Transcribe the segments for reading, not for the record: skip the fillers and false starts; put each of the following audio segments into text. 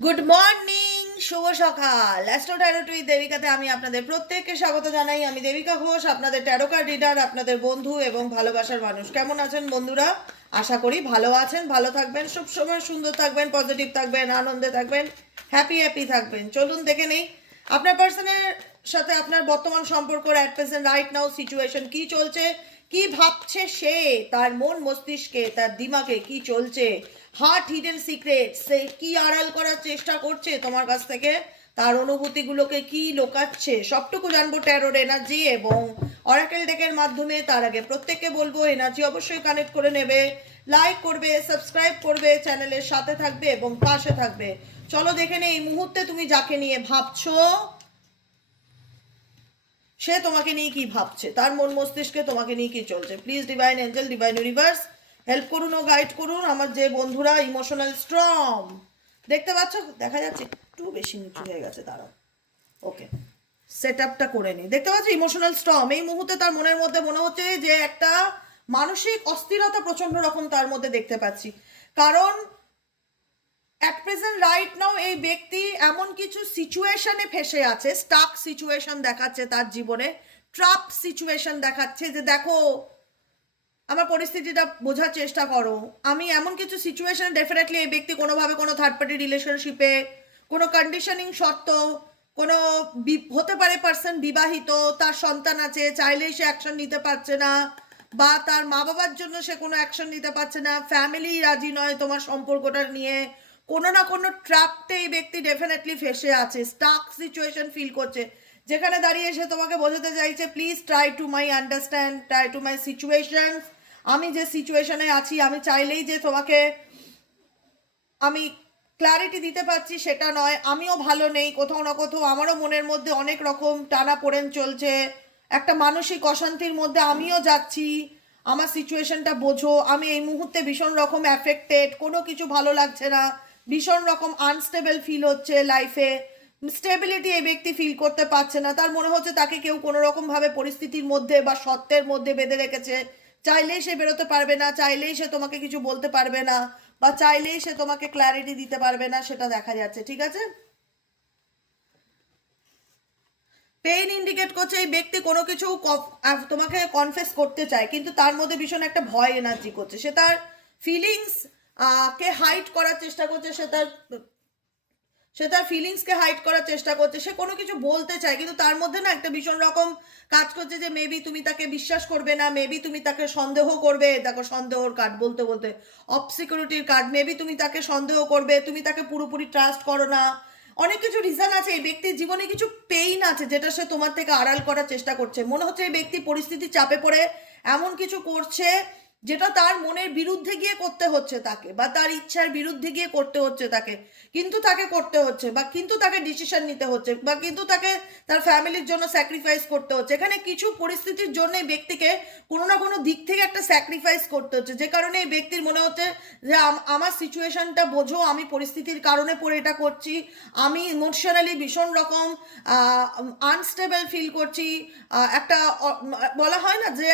Good morning, শুভ সকাল। Astro taro টুইথ দেবিকাতে আমি আপনাদের প্রত্যেককে স্বাগত জানাই। আমি দেবিকা ঘোষ, আপনাদের ট্যারো কার্ড রিডার, আপনাদের বন্ধু এবং ভালোবাসার মানুষ। কেমন আছেন বন্ধুরা? আশা করি ভালো আছেন, ভালো থাকবেন, সবসময় সুন্দর থাকবেন, পজিটিভ থাকবেন, আনন্দে থাকবেন, হ্যাপি থাকবেন। চলুন দেখে নেই আপনার পার্সনের সাথে আপনার বর্তমান সম্পর্ক, at present right now situation কি চলছে, কি ভাবছে সে, তার মন মস্তিষ্কে, তার দিমাগে কি চলছে, হার্ট হিডেন সিক্রেট, সে কি আড়াল করার চেষ্টা করছে তোমার কাছ থেকে, তার অনুভূতিগুলোকে কি লোকাচ্ছে, সবটুকু জানবো ট্যারোর এনার্জি এবং অরাকেল ডেকের মাধ্যমে। তার আগে প্রত্যেককে বলবো এনার্জি অবশ্যই কানেক্ট করে নেবে, লাইক করবে, সাবস্ক্রাইব করবে, চ্যানেলের সাথে থাকবে এবং পাশে থাকবে। চলো দেখে নে এই মুহূর্তে তুমি যাকে নিয়ে ভাবছো সে তোমাকে নিয়ে কি ভাবছে, তার মন মস্তিষ্কে তোমাকে নিয়ে কি চলছে। Please divine Angel, divine universe help করুন ও গাইড করুন আমার যে বন্ধুরা ইমোশনাল স্ট্রং। দেখতে পাচ্ছ, দেখা যাচ্ছে একটু বেশি নিচু হয়ে গেছে, দাঁড়াও। ওকে, সেট আপটা করে নিই। দেখতে পাচ্ছ ইমোশনাল স্টর্ম, এই মুহূর্তে তার মনের মধ্যে মনে হচ্ছে যে একটা মানসিক অস্থিরতা প্রচন্ড রকম তার মধ্যে দেখতে পাচ্ছি। কারণ অ্যাট প্রেজেন্ট রাইট নাও এই ব্যক্তি এমন কিছু সিচুয়েশনে ফেসে আছে, স্টাক সিচুয়েশন দেখাচ্ছে তার জীবনে, ট্রাপ সিচুয়েশন দেখাচ্ছে যে দেখো আমার পরিস্থিতিটা বোঝার চেষ্টা করো। আমি এমন কিছু সিচুয়েশনে ডেফিনেটলি এই ব্যক্তি কোনোভাবে কোনো থার্ড পার্টি রিলেশনশিপে, কোনো কন্ডিশনিং শর্ত, কোনো হতে পারে পার্সন বিবাহিত, তার সন্তান আছে, চাইলেই সে অ্যাকশন নিতে পারছে না, বা তার মা বাবার জন্য সে কোনো অ্যাকশন নিতে পারছে না, ফ্যামিলি রাজি নয় তোমার সম্পর্কটা নিয়ে, কোনো না কোনো ট্র্যাপতে এই ব্যক্তি ডেফিনেটলি ফেসে আছে, স্টাক সিচুয়েশন ফিল করছে, যেখানে দাঁড়িয়ে সে তোমাকে বোঝাতে চাইছে please try to my understand, try to my situation. আমি যে সিচুয়েশনে আছি, আমি চাইলেই যে তোমাকে আমি ক্ল্যারিটি দিতে পারছি সেটা নয়, আমিও ভালো নেই, কোথাও না কোথাও আমারও মনের মধ্যে অনেক রকম টানাপোড়েন চলছে, একটা মানসিক অশান্তির মধ্যে আমিও যাচ্ছি, আমার সিচুয়েশনটা বোঝো, আমি এই মুহূর্তে ভীষণ রকম অ্যাফেক্টেড, কোনো কিছু ভালো লাগছে না, ভীষণ রকম আনস্টেবল ফিল হচ্ছে লাইফে, স্টেবিলিটি এই ব্যক্তি ফিল করতে পারছে না, তার মনে হচ্ছে তাকে কেউ কোনো রকমভাবে পরিস্থিতির মধ্যে বা সত্ত্বের মধ্যে বেঁধে রেখেছে, চাইলেই সে বেরোতে পারবে না, চাইলেই সে তোমাকে কিছু বলতে পারবে না, বা চাইলেই সে তোমাকে ক্ল্যারিটি দিতে পারবে না, সেটা দেখা যাচ্ছে। ঠিক আছে, পেইন ইন্ডিকেট করছে এই ব্যক্তি কোনো কিছু তোমাকে কনফেস করতে চায়, কিন্তু তার মধ্যে ভীষণ একটা ভয় এনার্জি করছে, সে তার ফিলিংস কে হাইড করার চেষ্টা করছে, সে তার ফিলিংসকে হাইড করার চেষ্টা করছে, সে কোনো কিছু বলতে চায় কিন্তু তার মধ্যে না একটা ভীষণ রকম কাজ করছে যে মেবি তুমি তাকে বিশ্বাস করবে না, মেবি তুমি তাকে সন্দেহ করবে। দেখো সন্দেহর কার্ড বলতে বলতে অফ সিকিউরিটির কার্ড, মেবি তুমি তাকে সন্দেহ করবে, তুমি তাকে পুরোপুরি ট্রাস্ট করো না, অনেক কিছু রিজন আছে। এই ব্যক্তির জীবনে কিছু পেইন আছে যেটা সে তোমার থেকে আড়াল করার চেষ্টা করছে। মনে হচ্ছে এই ব্যক্তি পরিস্থিতির চাপে পড়ে এমন কিছু করছে যেটা তার মনের বিরুদ্ধে গিয়ে করতে হচ্ছে তাকে, বা তার ইচ্ছার বিরুদ্ধে গিয়ে করতে হচ্ছে তাকে, কিন্তু তাকে করতে হচ্ছে, বা কিন্তু তাকে ডিসিশন নিতে হচ্ছে, বা কিন্তু তাকে তার ফ্যামিলির জন্য স্যাক্রিফাইস করতে হচ্ছে। এখানে কিছু পরিস্থিতির জন্য এই ব্যক্তিকে কোনো না কোনো দিক থেকে একটা স্যাক্রিফাইস করতে হচ্ছে, যে কারণে এই ব্যক্তির মনে হচ্ছে যে আমার সিচুয়েশনটা বোঝো, আমি পরিস্থিতির কারণে পড়ে এটা করছি, আমি ইমোশনালি ভীষণ রকম আনস্টেবল ফিল করছি। একটা বলা হয় না যে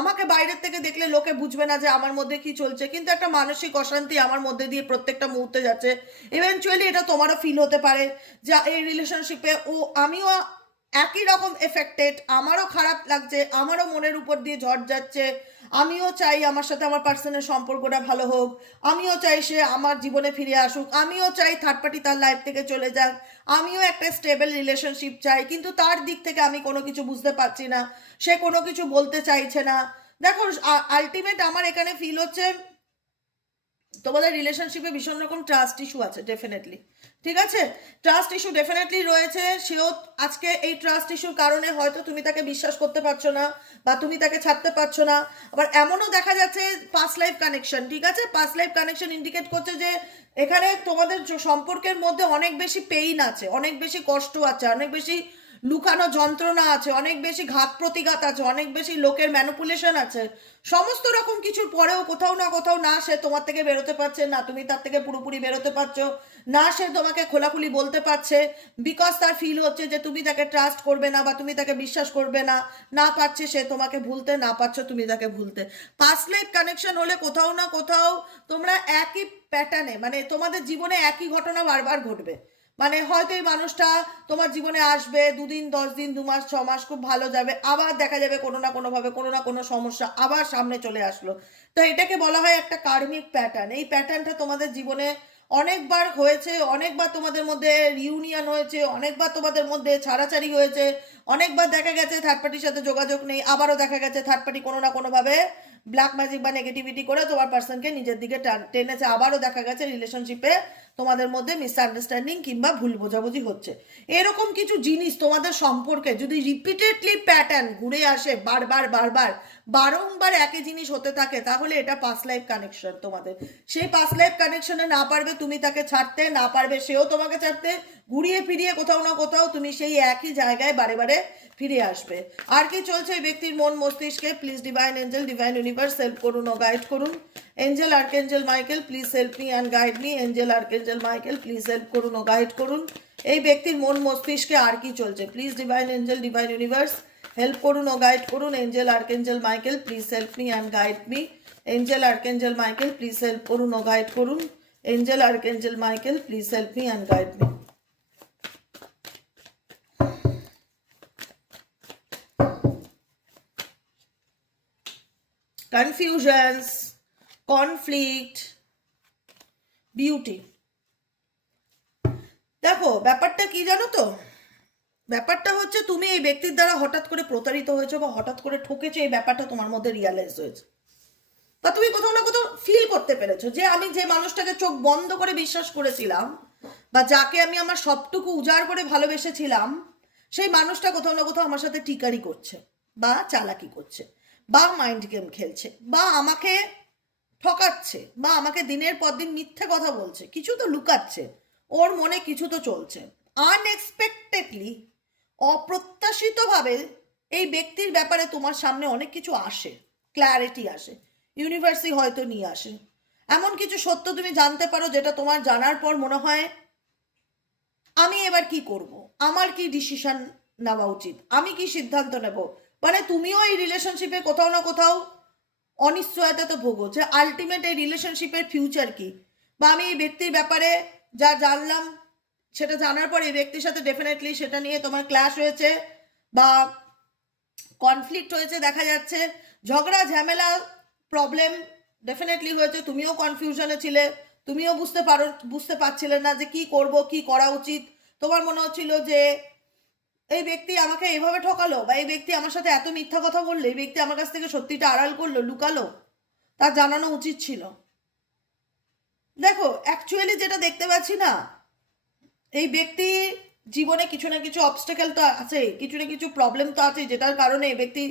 আমাকে বাইরের থেকে দেখলে লোকে বুঝবে না যে আমার মধ্যে কি চলছে, কিন্তু একটা মানসিক অশান্তি আমার মধ্যে দিয়ে প্রত্যেকটা মুহূর্তে যাচ্ছে। ইভেনচুয়ালি এটা তোমারও ফিল হতে পারে যে এই রিলেশনশিপে আমিও একই রকম এফেক্টেড, আমারও খারাপ লাগছে, আমারও মনের উপর দিয়ে ঝড় যাচ্ছে, আমিও চাই আমার সাথে আমার পার্সনের সম্পর্কটা ভালো হোক, আমিও চাই সে আমার জীবনে ফিরে আসুক, আমিও চাই থার্ড পার্টি তার লাইফ থেকে চলে যাক, আমিও একটা স্টেবল রিলেশনশিপ চাই, কিন্তু তার দিক থেকে আমি কোনো কিছু বুঝতে পারছি না, সে কোনো কিছু বলতে চাইছে না। দেখো আলটিমেট আমার এখানে ফিল হচ্ছে তোমাদের রিলেশনশিপে ভীষণ রকম ট্রাস্ট ইস্যু আছে ডেফিনেটলি। ঠিক আছে, ট্রাস্ট ইস্যু ডেফিনেটলি রয়েছে। সেও আজকে এই ট্রাস্ট ইস্যুর কারণে হয়তো তুমি তাকে বিশ্বাস করতে পারছো না, বা তুমি তাকে ছাড়তে পারছো না। আবার এমনও দেখা যাচ্ছে পাস্ট লাইফ কানেকশন, ঠিক আছে, পাস্ট লাইফ কানেকশন ইন্ডিকেট করছে যে এখানে তোমাদের সম্পর্কের মধ্যে অনেক বেশি পেইন আছে, অনেক বেশি কষ্ট আছে, অনেক বেশি লুকানো যন্ত্রণা আছে, অনেক বেশি ঘাত প্রতিঘাত আছে, অনেক বেশি লোকের ম্যানিপুলেশন আছে, সমস্ত রকম কিছুর পরেও কোথাও না কোথাও না সে তোমার থেকে বেরোতে পারছে, না তুমি তার থেকে পুরোপুরি বেরোতে পারছো, না সে তোমাকে খোলাখুলি বলতে পারছে, বিকজ তার ফিল হচ্ছে যে তুমি তাকে ট্রাস্ট করবে না বা তুমি তাকে বিশ্বাস করবে না, না পারছে সে তোমাকে ভুলতে, না পারছো তুমি তাকে ভুলতে। পাস্ট লাইফ কানেকশন হলে কোথাও না কোথাও তোমরা একই প্যাটার্নে, মানে তোমাদের জীবনে একই ঘটনা বারবার ঘটবে। মানে হয়তো এই মানুষটা তোমার জীবনে আসবে, 2 দিন 10 দিন 2 মাস 6 মাস খুব ভালো যাবে, আবার দেখা যাবে কোনো না কোনোভাবে কোনো না কোনো সমস্যা আবার সামনে চলে আসলো। তো এটাকে বলা হয় একটা কার্মিক প্যাটার্ন। এই প্যাটার্নটা তোমাদের জীবনে অনেকবার হয়েছে, অনেকবার তোমাদের মধ্যে রিউনিয়ন হয়েছে, অনেকবার তোমাদের মধ্যে ছাড়াছাড়ি হয়েছে, অনেকবার দেখা গেছে থার্ড পার্টির সাথে যোগাযোগ নেই, আবারও দেখা গেছে থার্ড পার্টি কোনো না কোনোভাবে ব্ল্যাক ম্যাজিক বা নেগেটিভিটি করে তোমার পার্সনকে নিজের দিকে টেনেছে, আবারও দেখা গেছে রিলেশনশিপে তোমাদের মধ্যে মিসআন্ডারস্ট্যান্ডিং কিংবা ভুল বোঝাবুঝি হচ্ছে। এরকম কিছু জিনিস তোমাদের সম্পর্কে যদি রিপিটেডলি প্যাটার্ন ঘুরে আসে, বারবার বারবার বারংবার একই জিনিস হতে থাকে, তাহলে এটা পাস্ট লাইফ কানেকশন তোমাদের। সেই পাস্ট লাইফ কানেকশনে না পারবে তুমি তাকে ছাড়তে, না পারবে সেও তোমাকে ছাড়তে, ঘুরিয়ে ফিরিয়ে কোথাও না কোথাও তুমি সেই একই জায়গায় বারে বারে ফিরে আসবে। আর কি চলছে এই ব্যক্তির মন মস্তিষ্কে? Please divine Angel, divine universe help করুন ও গাইড করুন। Angel archangel Michael please help me and guide me. Angel archangel Michael please help করুন ও গাইড করুন। এই ব্যক্তির মন মস্তিষ্কে আর কি চলছে? Please divine Angel, divine universe help করুন ও গাইড করুন। Angel archangel Michael please help me and guide me. Angel archangel Michael please help করুন ও গাইড করুন। Angel archangel Michael please help me and guide me. Confusions, conflict, beauty. দেখো ব্যাপারটা কি জানো তো, ব্যাপারটা হচ্ছে তুমি এই ব্যক্তির দ্বারা হঠাৎ করে প্রতারিত হয়েছো বা হঠাৎ করে ঠকেছো, এই ব্যাপারটা তোমার মধ্যে রিয়ালাইজ হয়েছে, বা তুমি কোথাও না কোথাও ফিল করতে পেরেছো যে আমি যে মানুষটাকে চোখ বন্ধ করে বিশ্বাস করেছিলাম বা যাকে আমি আমার সবটুকু উজাড় করে ভালোবেসেছিলাম, সেই মানুষটা কোথাও না কোথাও আমার সাথে টিকারি করছে বা চালাকি করছে বা মাইন্ড গেম খেলছে বা আমাকে ঠকাচ্ছে বা আমাকে দিনের পর দিন মিথ্যে কথা বলছে, কিছু তো লুকাচ্ছে, ওর মনে কিছু তো চলছে। আনএক্সপেক্টেডলি, অপ্রত্যাশিতভাবে এই ব্যক্তির ব্যাপারে তোমার সামনে অনেক কিছু আসে, ক্ল্যারিটি আসে, ইউনিভার্সই হয়তো নিয়ে আসে। এমন কিছু সত্য তুমি জানতে পারো যেটা তোমার জানার পর মনে হয় আমি এবার কি করব, আমার কি ডিসিশন নেওয়া উচিত, আমি কি সিদ্ধান্ত নেব। মানে তুমিও এই রিলেশনশিপে কোথাও না কোথাও অনিশ্চয়তাতে ভোগো যে আলটিমেট এই রিলেশনশিপের ফিউচার কি, বা আমি এই ব্যক্তির ব্যাপারে যা জানলাম সেটা জানার পর এই ব্যক্তির সাথে ডেফিনেটলি সেটা নিয়ে তোমার ক্ল্যাশ হয়েছে বা কনফ্লিক্ট হয়েছে, দেখা যাচ্ছে ঝগড়া ঝামেলা প্রবলেম ডেফিনেটলি হয়েছে, তুমিও কনফিউশনে ছিলে, তুমিও বুঝতে পারছিলে না যে কি করব, কি করা উচিত। তোমার মনে হচ্ছিল যে এই ব্যক্তি আমাকে এভাবে ঠকালো বা এই ব্যক্তি আমার সাথে এত মিথ্যা কথা বললো, এই ব্যক্তি আমার কাছ থেকে সত্যিটা আড়াল করলো, লুকালো, তার জানানো উচিত ছিল। দেখো অ্যাকচুয়ালি যেটা দেখতে পাচ্ছি না, এই ব্যক্তি জীবনে কিছু না কিছু অবস্টেকেল তো আছে, কিছু না কিছু প্রবলেম তো আছে, যেটার কারণে এই ব্যক্তি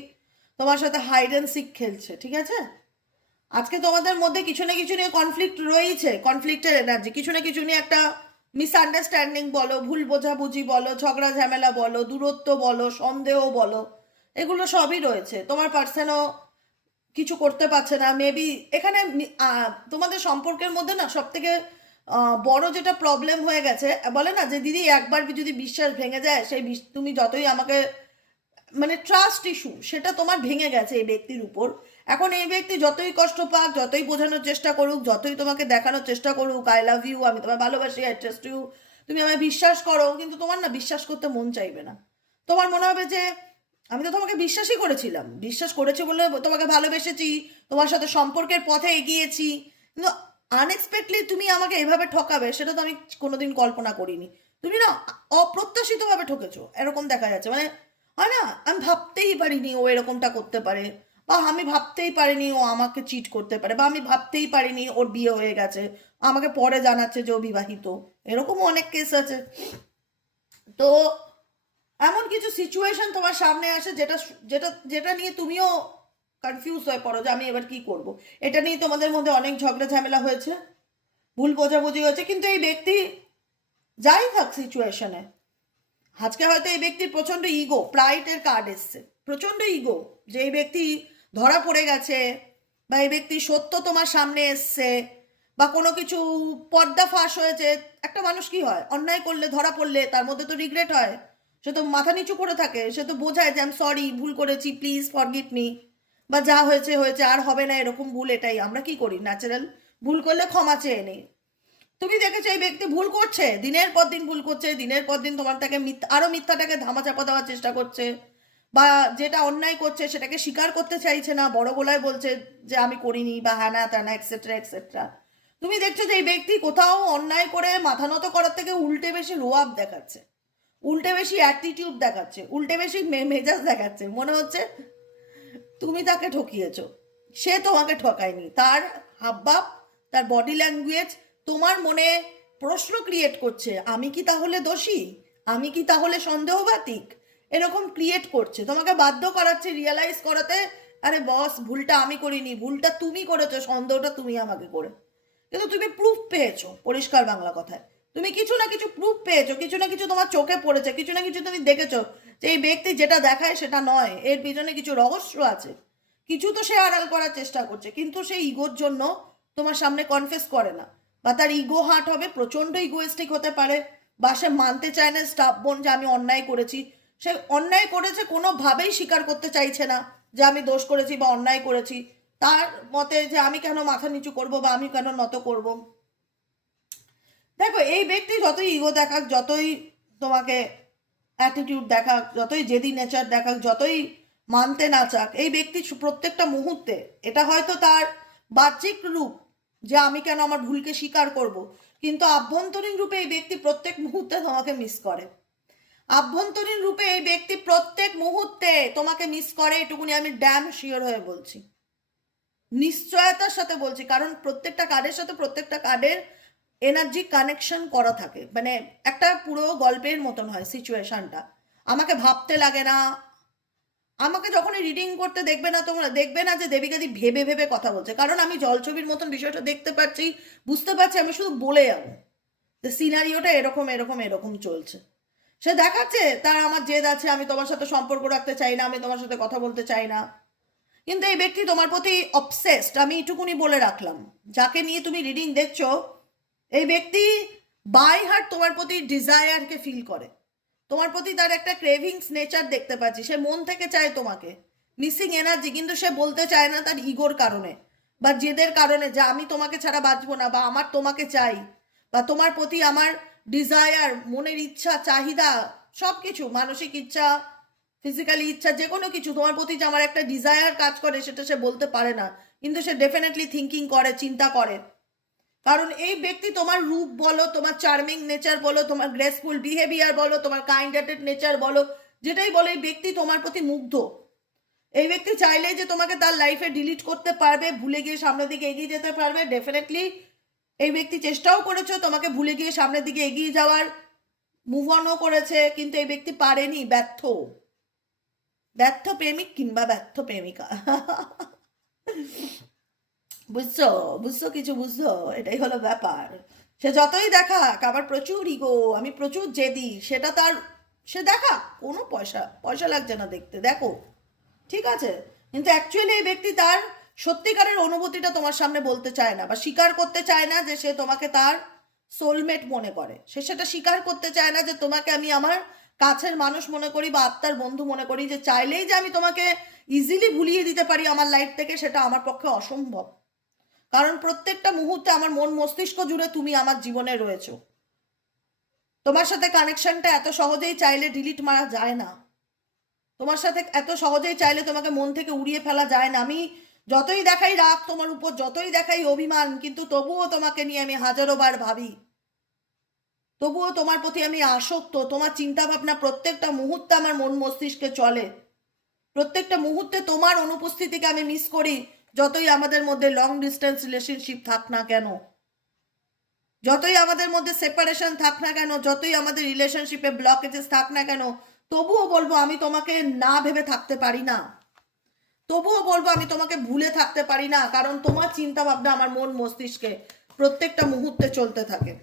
তোমার সাথে হাইড অ্যান্ড সিক খেলছে, ঠিক আছে? আজকে তোমাদের মধ্যে কিছু না কিছু নিয়ে কনফ্লিক্ট রয়েছে, কনফ্লিক্টের এনার্জি, কিছু না কিছু নিয়ে একটা মিসআন্ডারস্ট্যান্ডিং বলো, ভুল বোঝাবুঝি বলো, ঝগড়া ঝামেলা বলো, দূরত্ব বলো, সন্দেহ বলো, এগুলো সবই রয়েছে। তোমার পার্সনও কিছু করতে পারছে না মেবি। এখানে তোমাদের সম্পর্কের মধ্যে না সব থেকে বড় যেটা প্রবলেম হয়ে গেছে, বলে না যে দিদি একবার যদি বিশ্বাস ভেঙে যায় সেই তুমি যতই আমাকে, মানে ট্রাস্ট ইস্যু সেটা তোমার ভেঙে গেছে এই ব্যক্তির উপর। এখন এই ব্যক্তি যতই কষ্ট পাক, যতই বোঝানোর চেষ্টা করুক, যতই তোমাকে দেখানোর চেষ্টা করুক আই লাভ ইউ, আমি তোমায় ভালোবাসি, আই ট্রাস্ট ইউ, তুমি আমায় বিশ্বাস করো, কিন্তু তোমার না বিশ্বাস করতে মন চাইবে না। তোমার মনে হবে যে আমি তো তোমাকে বিশ্বাসই করেছিলাম, বিশ্বাস করেছি বলে তোমাকে ভালোবেসেছি, তোমার সাথে সম্পর্কের পথে এগিয়েছি, কিন্তু আনএক্সপেক্টলি তুমি আমাকে এভাবে ঠকাবে সেটা তো আমি কোনোদিন কল্পনা করিনি। তুমি না অপ্রত্যাশিতভাবে ঠকেছো, এরকম দেখা যাচ্ছে। মানে হয় না, আমি ভাবতেই পারিনি ও এরকমটা করতে পারে, বা আমি ভাবতেই পারিনি ও আমাকে চিট করতে পারে, বা আমি ভাবতেই পারিনি ওর বিয়ে হয়ে গেছে, আমাকে পরে জানাচ্ছে যে ও বিবাহিত, এরকমও অনেক কেস আছে। তো এমন কিছু সিচুয়েশন তোমার সামনে আসে যেটা যেটা যেটা নিয়ে তুমিও কনফিউজ হয়ে পড়ো যে আমি এবার কি করব। এটা নিয়ে তোমাদের মধ্যে অনেক ঝগড়া ঝামেলা হয়েছে, ভুল বোঝাবুঝি হয়েছে, কিন্তু এই ব্যক্তি যাই থাক সিচুয়েশনে, আজকে হয়তো এই ব্যক্তির প্রচন্ড ইগো, প্রাইডের কার্ড এসছে, প্রচন্ড ইগো, যে এই ব্যক্তি ধরা পড়ে গেছে, বা এই ব্যক্তি সত্য তোমার সামনে এসছে, বা কোনো কিছু পর্দা ফাঁস হয়েছে। একটা মানুষ কি হয়, অন্যায় করলে ধরা পড়লে তার মধ্যে তো রিগ্রেট হয়, সে তো মাথা নিচু করে থাকে, সে তো বোঝায় যে আই এম সরি, ভুল করেছি, প্লিজ ফরগিভ মি, বা যা হয়েছে হয়েছে, আর হবে না এরকম ভুল। এটাই আমরা কি করি, ন্যাচারাল, ভুল করলে ক্ষমা চেয়ে নিই। তুমি দেখেছো এই ব্যক্তি ভুল করছে, দিনের পর দিন ভুল করছে, দিনের পর দিন তোমার তাকে আরো মিথ্যাটাকে ধামাচাপা দেওয়ার চেষ্টা করছে, বা যেটা অন্যায় করছে সেটাকে স্বীকার করতে চাইছে না, বড় গলায় বলছে যে আমি করিনি, বা হ্যাঁ না ত্যানা এক্সেট্রা এক্সেট্রা। তুমি দেখছো যে এই ব্যক্তি কোথাও অন্যায় করে মাথা নত করার থেকে উল্টে বেশি রোয়াব দেখাচ্ছে, উল্টে বেশি অ্যাটিটিউড দেখাচ্ছে, উল্টে বেশি মেজাজ দেখাচ্ছে। মনে হচ্ছে তুমি তাকে ঠকিয়েছো, সে তোমাকে ঠকায়নি। তার হাবভাব, তার বডি ল্যাঙ্গুয়েজ তোমার মনে প্রশ্ন ক্রিয়েট করছে, আমি কি তাহলে দোষী, আমি কি তাহলে সন্দেহবাতিক, এরকম ক্রিয়েট করছে, তোমাকে বাধ্য করাচ্ছে রিয়েলাইজ করাতে, আরে বস ভুলটা আমি করিনি, ভুলটা তুমি করেছো, সন্দেহটা তুমি আমাকে করে। কিন্তু তুমি প্রুফ পেয়েছো, পরিষ্কার বাংলা কথায় তুমি কিছু না কিছু প্রুফ পেয়েছো, কিছু না কিছু তোমার চোখে পড়েছে, কিছু না কিছু তুমি দেখেছো যে এই ব্যক্তি যেটা দেখায় সেটা নয়, এর পিছনে কিছু রহস্য আছে, কিছু তো সে আড়াল করার চেষ্টা করছে, কিন্তু সে ইগোর জন্য তোমার সামনে কনফেস করে না, বা তার ইগো হার্ট হবে, প্রচন্ড ইগোয়েস্টিক হতে পারে, বা সে মানতে চায় না স্টাববন যে আমি অন্যায় করেছি। সে অন্যায় করেছে কোনোভাবেই স্বীকার করতে চাইছে না যে আমি দোষ করেছি বা অন্যায় করেছি, তার মতে যে আমি কেন মাথা নিচু করব বা আমি কেন নত করব। দেখো এই ব্যক্তি যতই ইগো দেখাক, যতই তোমাকে অ্যাটিটিউড দেখাক, যতই জেদি নেচার দেখাক, যতই মানতে না চাক, এই ব্যক্তি প্রত্যেকটা মুহূর্তে, এটা হয়তো তার বাহ্যিক রূপ যে আমি কেন আমার ভুলকে স্বীকার করব, কিন্তু আভ্যন্তরীণ রূপে এই ব্যক্তি প্রত্যেক মুহূর্তে তোমাকে মিস করে। আভ্যন্তরীণ রূপে এই ব্যক্তি প্রত্যেক মুহূর্তে তোমাকে মিস করে, এটুকুনি আমি ড্যাম শিওর হয়ে বলছি, নিশ্চয়তার সাথে বলছি, কারণ প্রত্যেকটা কার্ডের সাথে প্রত্যেকটা কার্ডের এনার্জি কানেকশন করা থাকে, মানে একটা পুরো গল্পের মতন হয় সিচুয়েশনটা। আমাকে ভাবতে লাগে না, আমাকে যখনই রিডিং করতে দেখবে না, তোমরা দেখবে না যে দেবিকাদি ভেবে ভেবে কথা বলছে, কারণ আমি জলছবির মতন বিষয়টা দেখতে পাচ্ছি, বুঝতে পারছি, আমি শুধু বলে যাবো যে সিনারিওটা এরকম এরকম এরকম চলছে। সে দেখাচ্ছে তার আমার জেদ আছে, আমি তোমার সাথে সম্পর্ক রাখতে চাই না, আমি তোমার সাথে কথা বলতে চাই না, কিন্তু এই ব্যক্তি তোমার প্রতি অবসেসড। আমি এটুকুনি বলে রাখলাম, যাকে নিয়ে তুমি রিডিং দেখছো, এই ব্যক্তি বাই হার্ট তোমার প্রতি ডিজায়ারকে ফিল করে, তোমার প্রতি তার একটা ক্রেভিংস নেচার দেখতে পাচ্ছি, সে মন থেকে চায় তোমাকে, মিসিং এনার্জি, কিন্তু সে বলতে চায় না তার ইগোর কারণে বা জেদের কারণে, যে আমি তোমাকে ছাড়া বাঁচবো না, বা আমার তোমাকে চাই, বা তোমার প্রতি আমার ডিজায়ার, মনের ইচ্ছা, চাহিদা, সব কিছু, মানসিক ইচ্ছা, ফিজিক্যালি ইচ্ছা, যে কোনো কিছু তোমার প্রতি যে আমার একটা ডিজায়ার কাজ করে, সেটা সে বলতে পারে না, কিন্তু সে ডেফিনেটলি থিঙ্কিং করে, চিন্তা করে। কারণ এই ব্যক্তি তোমার রূপ বলো, তোমার চার্মিং নেচার বলো, তোমার গ্রেসফুল বিহেভিয়ার বলো, তোমার কাইন্ড হার্টেড নেচার বলো, যেটাই বলো, এই ব্যক্তি তোমার প্রতি মুগ্ধ। এই ব্যক্তি চাইলে যে তোমাকে তার লাইফে ডিলিট করতে পারবে, ভুলে গিয়ে সামনের দিকে এগিয়ে যেতে পারবে, ডেফিনেটলি এই ব্যক্তি চেষ্টাও করেছো তোমাকে ভুলে গিয়ে সামনের দিকে এগিয়ে যাওয়ার, মুভ অনও করেছে, কিন্তু এই ব্যক্তি পারেনি, ব্যর্থ, ব্যর্থ প্রেমিক কিংবা ব্যর্থ প্রেমিকা। বুঝছো, বুঝছো কিছু, বুঝছো, এটাই হলো ব্যাপার। সে যতই দেখাক আমার প্রচুর ইগো, আমি প্রচুর জেদি, সেটা তার, সে দেখা কোনো পয়সা পয়সা লাগছে না দেখতে, দেখো ঠিক আছে, কিন্তু অ্যাকচুয়ালি এই ব্যক্তি তার সত্যিকারের অনুভূতিটা তোমার সামনে বলতে চায় না, বা স্বীকার করতে চায় না যে সে তোমাকে তার সোলমেট মনে করে, সে সেটা স্বীকার করতে চায় না যে তোমাকে আমি আমার কাছের মানুষ মনে করি বা আত্মার বন্ধু মনে করি, যে চাইলেই যে আমি তোমাকে ইজিলি ভুলিয়ে দিতে পারি আমার লাইফ থেকে, সেটা আমার পক্ষে অসম্ভব। কারণ প্রত্যেকটা মুহূর্তে আমার মন মস্তিষ্ক জুড়ে তুমি আমার জীবনে রয়েছো, তোমার সাথে কানেকশনটা এত সহজেই চাইলে ডিলিট মারা যায় না, তোমার সাথে এত সহজেই চাইলে তোমাকে মন থেকে উড়িয়ে ফেলা যায় না। আমি যতই দেখাই রাগ তোমার উপর, যতই দেখাই অভিমান, কিন্তু তবুও তোমাকে নিয়ে আমি হাজারো বার ভাবি, তবুও তোমার প্রতি আমি আসক্ত, তোমার চিন্তা ভাবনা প্রত্যেকটা মুহূর্তে আমার মন মস্তিষ্কে চলে, প্রত্যেকটা মুহূর্তে তোমার অনুপস্থিতিকে আমি মিস করি, যতই আমাদের মধ্যে লং ডিস্টেন্স রিলেশনশিপ থাক না কেন, যতই আমাদের মধ্যে সেপারেশন থাক না কেন, যতই আমাদের রিলেশনশিপে ব্লকেজেস থাক না কেন, তবুও বলবো আমি তোমাকে না ভেবে থাকতে পারি না, তবুও বলবো আমি তোমাকে ভুলে থাকতে পারি না, কারণ তোমার চিন্তা ভাবনা আমার মন মস্তিষ্কে প্রত্যেকটা মুহূর্তে চলতে থাকে।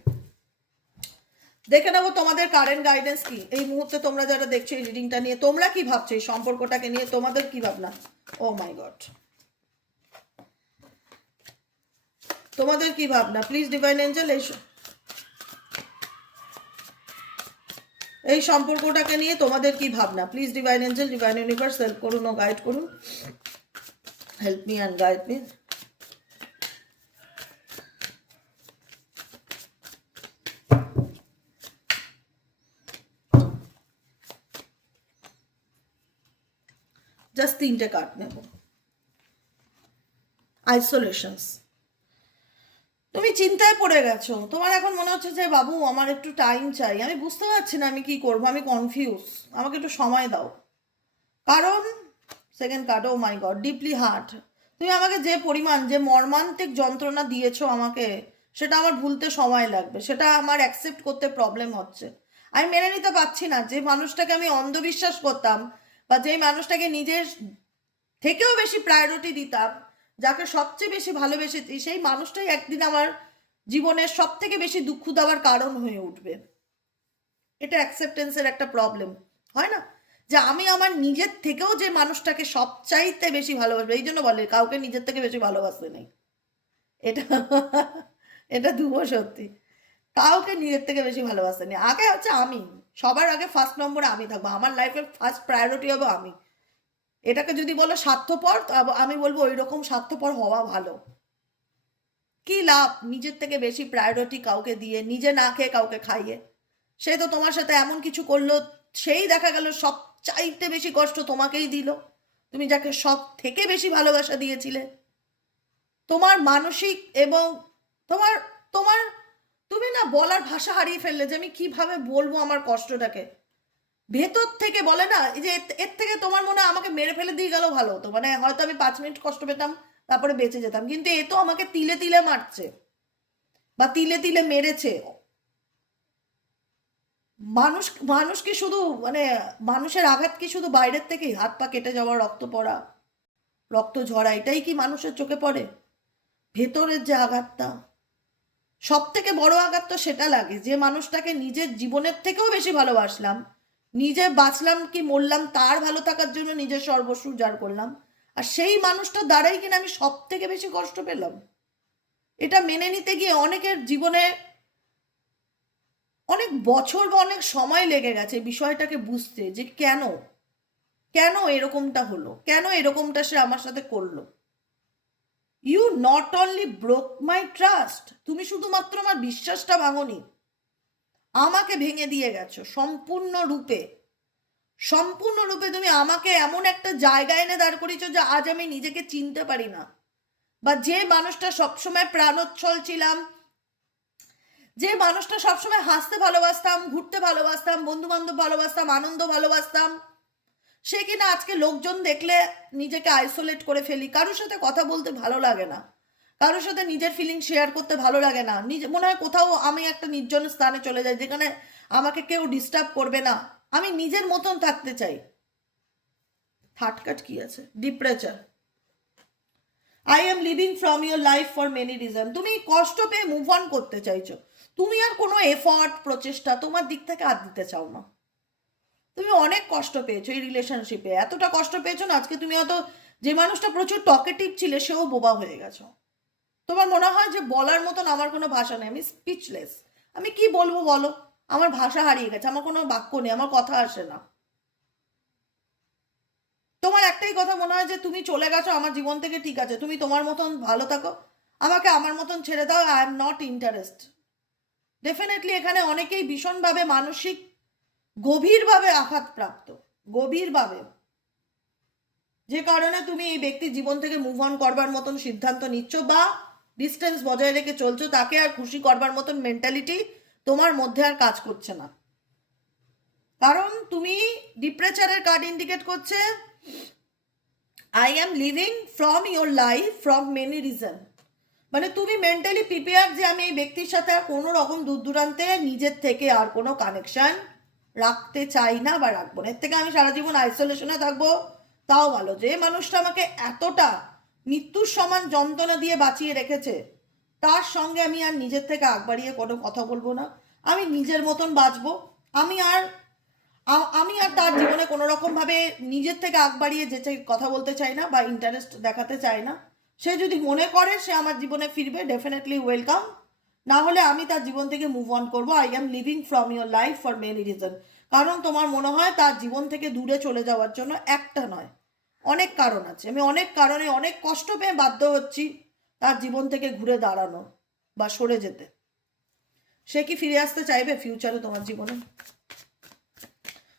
দেখে নেবো তোমাদের কারেন্ট গাইডেন্স কি এই মুহূর্তে। তোমরা যারা দেখছো এই রিডিংটা নিয়ে তোমরা কি ভাবছো, এই সম্পর্কটাকে নিয়ে তোমাদের কি ভাবনা? ও মাই গড, তোমাদের কি ভাবনা? প্লিজ ডিভাইন এঞ্জেল এই সম্পর্কটাকে নিয়ে তোমাদের কি ভাবনা? Please divine Angel, divine universe help করুন ও গাইড করুন। Help me and guide me. Just 3টে কার্ড নেব। আইসোলেশনস, তুমি চিন্তায় পড়ে গেছো। তোমার এখন মনে হচ্ছে যে বাবু আমার একটু টাইম চাই, আমি বুঝতে পারছি না আমি কি করবো, আমি কনফিউজ, আমাকে একটু সময় দাও। কারণ সেকেন্ড কার্ড, ও মাই গড, ডিপলি হার্ট। তুমি আমাকে যে পরিমাণ, যে মর্মান্তিক যন্ত্রণা দিয়েছো আমাকে, সেটা আমার ভুলতে সময় লাগবে, সেটা আমার অ্যাকসেপ্ট করতে প্রবলেম হচ্ছে। আমি মেনে নিতে পারছি না যে মানুষটাকে আমি অন্ধবিশ্বাস করতাম, বা যেই মানুষটাকে নিজের থেকেও বেশি প্রায়োরিটি দিতাম, যাকে সবচেয়ে বেশি ভালোবেসেছি, সেই মানুষটাই একদিন আমার জীবনের সব থেকে বেশি দুঃখ দেওয়ার কারণ হয়ে উঠবে। এটা অ্যাকসেপ্টেন্সের একটা প্রবলেম, হয় না? যে আমি আমার নিজের থেকেও যে মানুষটাকে সবচাইতে বেশি ভালোবাসবো, এই জন্য বলে কাউকে নিজের থেকে বেশি ভালোবাসতে নেই। এটা এটা দুবো সত্যি, কাউকে নিজের থেকে বেশি ভালোবাসতে নেই। আগে হচ্ছে আমি, সবার আগে ফার্স্ট নম্বরে আমি থাকবো, আমার লাইফের ফার্স্ট প্রায়োরিটি হবে আমি। এটাকে যদি বলো স্বার্থপর, আমি বলবো ওই রকম স্বার্থপর হওয়া ভালো। কি লাভ নিজের থেকে বেশি প্রায়োরিটি কাউকে দিয়ে, নিজে না খেয়ে কাউকে খাইয়ে? সে তো তোমার সাথে এমন কিছু করলো, সেই দেখা গেল সব চাইতে বেশি কষ্ট তোমাকেই দিল, তুমি যাকে সব থেকে বেশি ভালোবাসা দিয়েছিলে। তোমার মানসিক এবং তোমার তোমার তুমি না বলার ভাষা হারিয়ে ফেললে যে আমি কিভাবে বলবো আমার কষ্টটাকে। ভেতর থেকে বলে না যে এর থেকে তোমার মনে হয় আমাকে মেরে ফেলে দিয়ে গেল ভালো হতো, মানে হয়তো আমি 5 মিনিট কষ্ট পেতাম, তারপরে বেঁচে যেতাম। কিন্তু এ তো আমাকে তিলে তিলে মারছে, বা তিলে তিলে মেরেছে। মানুষ কি শুধু মানে মানুষের আঘাত কি শুধু বাইরের থেকেই, হাত পা কেটে যাওয়া, রক্ত পড়া, রক্ত ঝরা, এটাই কি মানুষের চোখে পড়ে? ভেতরের যে আঘাতটা, সব থেকে বড় আঘাত তো সেটা লাগে যে মানুষটাকে নিজের জীবনের থেকেও বেশি ভালোবাসলাম, নিজে বাঁচলাম কি মরলাম তার ভালো থাকার জন্য নিজের সর্বস্ব উজাড় করলাম, আর সেই মানুষটা দ্বারাই কিনা আমি সব থেকে বেশি কষ্ট পেলাম। এটা মেনে নিতে গিয়ে অনেকের জীবনে অনেক বছর বা অনেক সময় লেগে গেছে বিষয়টাকে বুঝতে, যে কেন কেন এরকমটা হলো, কেন এরকমটা সে আমার সাথে করলো। You not only broke my trust, তুমি শুধুমাত্র আমার বিশ্বাসটা ভাঙনি, আমাকে ভেঙে দিয়ে গেছো সম্পূর্ণরূপে। সম্পূর্ণরূপে তুমি আমাকে এমন একটা জায়গায় এনে দাঁড় করিয়েছো যে আজ আমি নিজেকে চিনতে পারি না। বা যে মানুষটা সবসময় প্রাণোচ্ছল ছিলাম, যে মানুষটা সবসময় হাসতে ভালোবাসতাম, ঘুরতে ভালোবাসতাম, বন্ধু বান্ধব ভালোবাসতাম, আনন্দ ভালোবাসতাম, সে কিনা আজকে লোকজন দেখলে নিজেকে আইসোলেট করে ফেলি, কারোর সাথে কথা বলতে ভালো লাগে না, কারোর সাথে নিজের ফিলিং শেয়ার করতে ভালো লাগে না, নিজে মনে হয় কোথাও আমি একটা নির্জন স্থানে চলে যাই যেখানে আমাকে কেউ ডিস্টার্ব করবে না, আমি নিজের মতন থাকতে চাই। থার্ড কাট কি আছে? Departure. I am leaving from your life for many reason. তুমি কষ্ট পেয়ে মুভ অন করতে চাইছো, তুমি আর কোনো এফর্ট প্রচেষ্টা তোমার দিক থেকে আর দিতে চাও না। তুমি অনেক কষ্ট পেয়েছো এই রিলেশনশিপে, এতটা কষ্ট পেয়েছো না আজকে তুমি হয়তো, যে মানুষটা প্রচুর টকেটিভ ছিলে সেও বোবা হয়ে গেছো। তোমার মনে হয় যে বলার মতন আমার কোনো ভাষা নেই, আমি স্পিচলেস, আমি কি বলবো বলো, আমার ভাষা হারিয়ে গেছে, আমার কোনো বাক্য নেই, আমার কথা আসে না। তোমার একটাই কথা মনে হয় যে তুমি চলে গেছো আমার জীবন থেকে, ঠিক আছে তুমি তোমার মতন ভালো থাকো, আমাকে আমার মতন ছেড়ে দাও, I am not interest. Definitely এখানে অনেকেই ভীষণভাবে মানসিক গভীরভাবে আঘাতপ্রাপ্ত, গভীরভাবে, যে কারণে তুমি এই ব্যক্তির জীবন থেকে মুভ অন করবার মতন সিদ্ধান্ত নিচ্ছ, বা ডিস্টেন্স বজায় রেখে চলছো, তাকে আর খুশি করবার মতন মেন্টালিটি তোমার মধ্যে আর কাজ করছে না। কারণ তুমি ডিপ্রেচারের কার্ড ইন্ডিকেট করছে I am leaving from your life from many reason. মানে তুমি মেন্টালি প্রিপেয়ার যে আমি এই ব্যক্তির সাথে আর কোনো রকম দূর দূরান্তে নিজের থেকে আর কোনো কানেকশন রাখতে চাই না বা রাখবো না, এর থেকে আমি সারা জীবন আইসোলেশনে থাকবো তাও ভালো। যে মানুষটা আমাকে এতটা মৃত্যুর সমান যন্ত্রণা দিয়ে বাঁচিয়ে রেখেছে, তার সঙ্গে আমি আর নিজের থেকে আগ বাড়িয়ে কোনো কথা বলবো না, আমি নিজের মতন বাঁচবো। আমি আর আমি আর তার জীবনে কোনো রকমভাবে নিজের থেকে আগ বাড়িয়ে যেতে কথা বলতে চাই না বা ইন্টারেস্ট দেখাতে চাই না। সে যদি মনে করে সে আমার জীবনে ফিরবে, ডেফিনেটলি ওয়েলকাম। না হলে আমি তার জীবন থেকে মুভ অন করবো। I am living from your life for many reason. কারণ তোমার মনে হয় তার জীবন থেকে দূরে চলে যাওয়ার জন্য একটা নয়, অনেক কারণ আছে। আমি অনেক কারণে অনেক কষ্ট পেয়ে বাধ্য হচ্ছি তার জীবন থেকে ঘুরে দাঁড়ানো বা সরে যেতে। সে কি ফিরে আসতে চাইবে ফিউচারে তোমার জীবনে?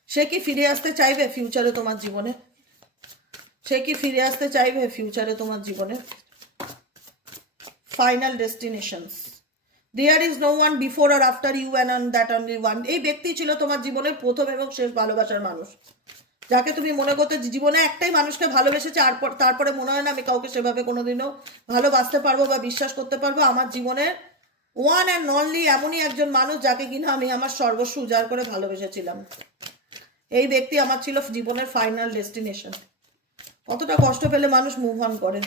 সে কি ফিরে আসতে চাইবে ফিউচারে তোমার জীবনে? সে কি ফিরে আসতে চাইবে ফিউচারে তোমার জীবনে? Final destinations, there is no one before or after you and that only one. এই ব্যক্তি ছিল তোমার জীবনের প্রথম এবং শেষ ভালোবাসার মানুষ, যাকে তুমি মনে করতে জীবনে একটাই মানুষকে ভালোবেসেছে। তারপরে মনে হয় না আমি কাউকে সেভাবে কোনোদিনও ভালোবাসতে পারবো বা বিশ্বাস করতে পারবো। আমার জীবনের ওয়ান অ্যান্ড অনলি এমনই একজন মানুষ যাকে কিনা আমি আমার সর্বস্ব উজাড় করে ভালোবেসেছিলাম। এই ব্যক্তি আমার ছিল জীবনের ফাইনাল ডেস্টিনেশন। কতটা কষ্ট পেলে মানুষ মুভ অন করে,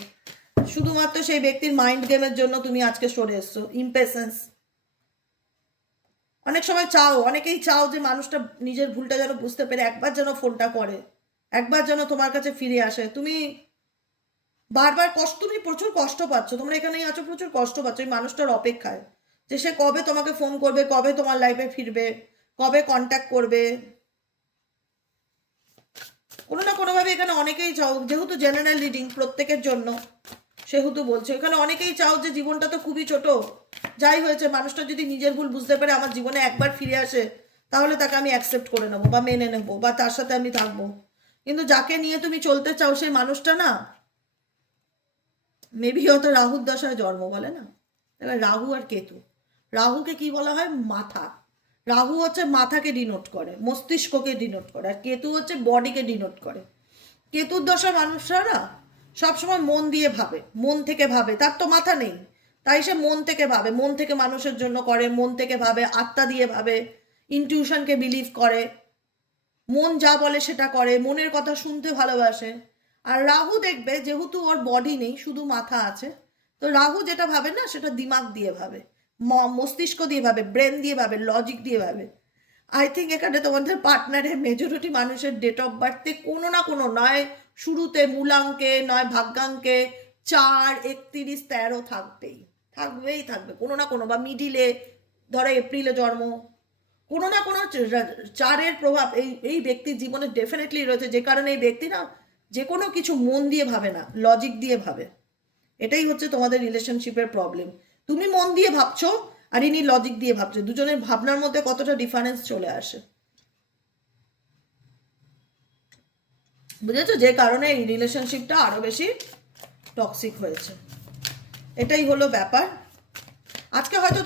শুধুমাত্র সেই ব্যক্তির মাইন্ড গেমের জন্য তুমি আজকে সরে এসছো। ইম্পেশেন্স। অনেক সময় চাও, অনেকেই চাও যে মানুষটা নিজের ভুলটা যেন বুঝতে পেরে একবার যেন ফোনটা করে, একবার যেন তোমার কাছে ফিরে আসে। তুমি বারবার তুমি প্রচুর কষ্ট পাচ্ছ, তোমরা এখানেই আছো, প্রচুর কষ্ট পাচ্ছ এই মানুষটার অপেক্ষায় যে সে কবে তোমাকে ফোন করবে, কবে তোমার লাইফে ফিরবে, কবে কন্ট্যাক্ট করবে। কোনো না কোনোভাবে এখানে অনেকেই চাও, যেহেতু জেনারেল রিডিং প্রত্যেকের জন্য সেহেতু বলছে, এখানে অনেকেই চাও যে জীবনটা তো খুবই ছোট, যাই হয়েছে মানুষটা যদি নিজের ভুল বুঝতে পারে আমার জীবনে একবার ফিরে আসে তাহলে তাকে আমি অ্যাকসেপ্ট করে নেবো বা মেনে নেবো বা তার সাথে আমি থাকবো। কিন্তু যাকে নিয়ে তুমি চলতে চাও সেই মানুষটা না, মেবি হয়তো রাহুর দশায় জন্ম, বলে না। এবার রাহু আর কেতু, রাহুকে কি বলা হয়? মাথা। রাহু হচ্ছে মাথাকে ডিনোট করে, মস্তিষ্ককে ডিনোট করে, আর কেতু হচ্ছে বডিকে ডিনোট করে। কেতুর দশা মানুষরা না সবসময় মন দিয়ে ভাবে, মন থেকে ভাবে, তার তো মাথা নেই, তাই সে মন থেকে ভাবে, মন থেকে মানুষের জন্য করে, মন থেকে ভাবে, আত্মা দিয়ে ভাবে, ইনটিউশনকে বিলিভ করে, মন যা বলে সেটা করে, মনের কথা শুনতে ভালোবাসে। আর রাহু দেখবে যেহেতু ওর বডি নেই, শুধু মাথা আছে, তো রাহু যেটা ভাবে না সেটা দিমাগ দিয়ে ভাবে, মস্তিষ্ক দিয়ে ভাবে, ব্রেন দিয়ে ভাবে, লজিক দিয়ে ভাবে। আই থিঙ্ক এখানে তোমাদের পার্টনারের মেজরিটি মানুষের ডেট অফ বার্থে কোনো না কোনো, নয় শুরুতে মূলাঙ্কে নয় ভাগ্যাঙ্কে 4, 31, 13 থাকবেই থাকবে কোনো না কোনো, বা মিডিলে ধরো এপ্রিলে জন্ম, কোনো না কোনো চারের প্রভাব এই ব্যক্তির জীবনে ডেফিনেটলি রয়েছে। যে কারণে এই ব্যক্তি না যে কোনো কিছু মন দিয়ে ভাবে না, লজিক দিয়ে ভাবে। এটাই হচ্ছে তোমাদের রিলেশনশিপের প্রবলেম। তুমি মন দিয়ে ভাবছো আর ইনি লজিক দিয়ে ভাবছো, দুজনের ভাবনার মধ্যে কতটা ডিফারেন্স চলে আসে, বুঝেছো? যে কারণে এই রিলেশনশিপটা আরো বেশি টক্সিক হয়েছে। এটাই হলো ব্যাপার। আজকে হয়তো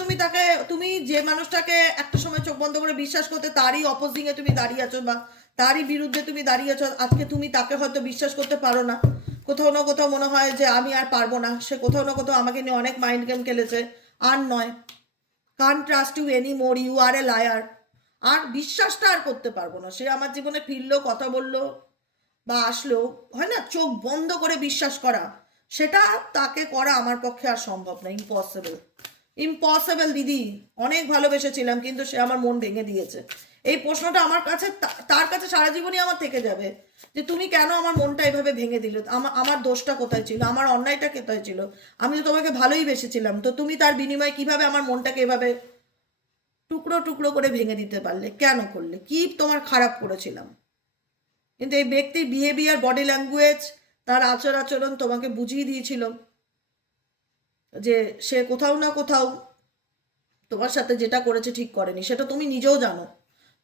তুমি যে মানুষটাকে একটা সময় চোখ বন্ধ করে বিশ্বাস করতে, তারই অপোজিংয়ে তুমি দাঁড়িয়ে আছো বা তারই বিরুদ্ধে তুমি দাঁড়িয়ে আছো, আজকে তুমি তাকে হয়তো বিশ্বাস করতে পারো না। কোথাও না কোথাও মনে হয় যে আমি আর পারবো না, সে কোথাও না কোথাও আমাকে নিয়ে অনেক মাইন্ড গেম খেলেছে। আর নয়, can't trust you any more, you are a liar. আর বিশ্বাসটা আর করতে পারবো না। সে আমার জীবনে ফিরলো, কথা বললো বা আসলো, হয় না চোখ বন্ধ করে বিশ্বাস করা, সেটা তাকে করা আমার পক্ষে আর সম্ভব না। ইম্পসিবল, ইম্পসিবল দিদি। অনেক ভালোবেসেছিলাম কিন্তু সে আমার মন ভেঙে দিয়েছে। এই প্রশ্নটা আমার কাছে, তার কাছে সারা জীবনই আমার থেকে যাবে যে তুমি কেন আমার মনটা এভাবে ভেঙে দিল, আমার দোষটা কোথায় ছিল, আমার অন্যায়টা কোথায় ছিল? আমি তো তোমাকে ভালোই বেসেছিলাম, তো তুমি তার বিনিময়ে কিভাবে আমার মনটাকে এভাবে টুকরো টুকরো করে ভেঙে দিতে পারলে? কেন করলে? কি তোমার খারাপ করেছিলাম? কিন্তু এই ব্যক্তির বিহেভিয়ার, বডি ল্যাঙ্গুয়েজ, তার আচরণ তোমাকে বুঝিয়ে দিয়েছিল যে সে কোথাও না কোথাও তোমার সাথে যেটা করেছে ঠিক করেনি। সেটা তুমি নিজেও জানো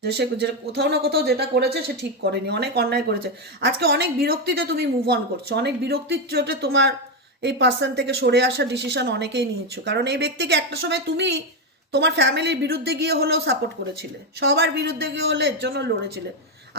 যে সে কোথাও না কোথাও যেটা করেছে সে ঠিক করেনি, অনেক অন্যায় করেছে। আজকে অনেক বিরক্তিতে তুমি মুভ অন করছো, অনেক বিরক্তির চোটে তোমার এই পার্সন থেকে সরে আসার ডিসিশন অনেকেই নিয়েছো। কারণ এই ব্যক্তিকে একটা সময় তুমি তোমার ফ্যামিলির বিরুদ্ধে গিয়ে হলেও সাপোর্ট করেছিলে, সবার বিরুদ্ধে গিয়ে হলে এর জন্য লড়েছিলে।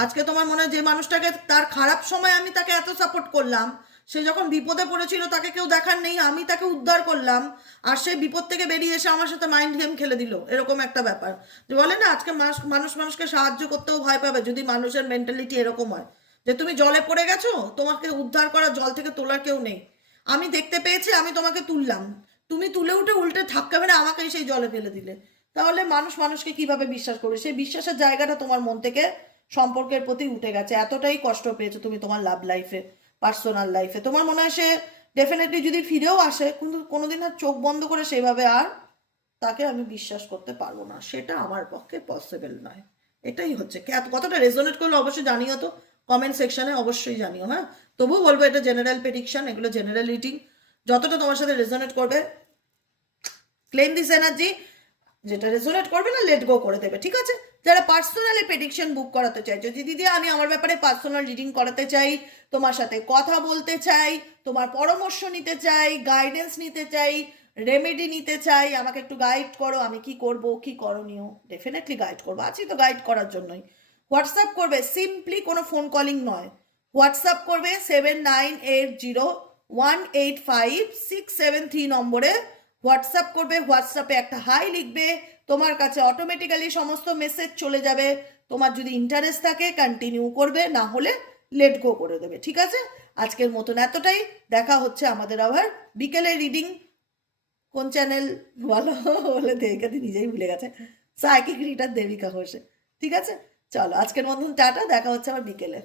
আজকে তোমার মনে হয় যে মানুষটাকে তার খারাপ সময় আমি তাকে এত সাপোর্ট করলাম, সে যখন বিপদে পড়েছিল তাকে কেউ দেখার নেই, আমি তাকে উদ্ধার করলাম, আর সে বিপদ থেকে বেরিয়ে এসে আমার সাথে মাইন্ড গেম খেলে দিল। এরকম একটা ব্যাপার যে বলে না, আজকে মানুষ মানুষকে সাহায্য করতেও ভয় পাবে যদি মানুষের মেন্টালিটি এরকম হয় যে তুমি জলে পড়ে গেছো, তোমাকে উদ্ধার করা, জল থেকে তোলার কেউ নেই, আমি দেখতে পেয়েছি, আমি তোমাকে তুললাম, তুমি তুলে উঠে উল্টে ধাক্কা মেরে আমাকে সেই জলে ফেলে দিলে। তাহলে মানুষ মানুষকে কিভাবে বিশ্বাস করবে? সেই বিশ্বাসের জায়গাটা তোমার মন থেকে সম্পর্কের প্রতি উঠে গেছে, এতটাই কষ্ট পেয়েছো তুমি তোমার লাভ লাইফে, পার্সোনাল লাইফে। তোমার মনে হয় সে ডেফিনেটলি যদি ফিরেও আসে, কিন্তু কোনোদিন আর চোখ বন্ধ করে সেভাবে আর তাকে আমি বিশ্বাস করতে পারবো না, সেটা আমার পক্ষে পসিবল নয়। এটাই হচ্ছে কতটা রেজোনেট করলে অবশ্যই জানিও তো, কমেন্ট সেকশনে অবশ্যই জানিও। হ্যাঁ, তবুও বলবো এটা জেনারেল প্রেডিকশন, এগুলো জেনারেল রিডিং, যতটা তোমার সাথে রেজোনেট করবে ক্লেম দিস এনার্জি, যেটা রেজোনেট করবে না লেট গো করে দেবে, ঠিক আছে? যারা পার্সোনালি প্রেডিকশন বুক করাতে চাইছো, যে দিদি আমি আমার ব্যাপারে পার্সোনাল রিডিং করাতে চাই, তোমার সাথে কথা বলতে চাই, তোমার পরামর্শ নিতে চাই, গাইডেন্স নিতে চাই, রেমেডি নিতে চাই, আমাকে একটু গাইড করো, আমি কি করব, কি করণীয়, ডেফিনেটলি গাইড করবো, আছি তো গাইড করার জন্যই। হোয়াটসঅ্যাপ করবে, সিম্পলি কোনো ফোন কলিং নয়, হোয়াটসঅ্যাপ করবে 7980185673 নম্বরে হোয়াটসঅ্যাপ করবে। হোয়াটসঅ্যাপে একটা হাই লিখবে, তোমার কাছে অটোমেটিক্যালি সমস্ত মেসেজ চলে যাবে। তোমার যদি ইন্টারেস্ট থাকে কন্টিনিউ করবে, না হলে লেট গো করে দেবে, ঠিক আছে? আজকের মতন এতটাই, দেখা হচ্ছে আমাদের আবার বিকেলে রিডিং। কোন চ্যানেল বলো? বলে দেবিকাদি নিজেই ভুলে গেছে, সাইকিক রিডার দেবিকা ঘোষে, ঠিক আছে? চলো আজকের মতন টাটা, দেখা হচ্ছে আবার বিকেলে।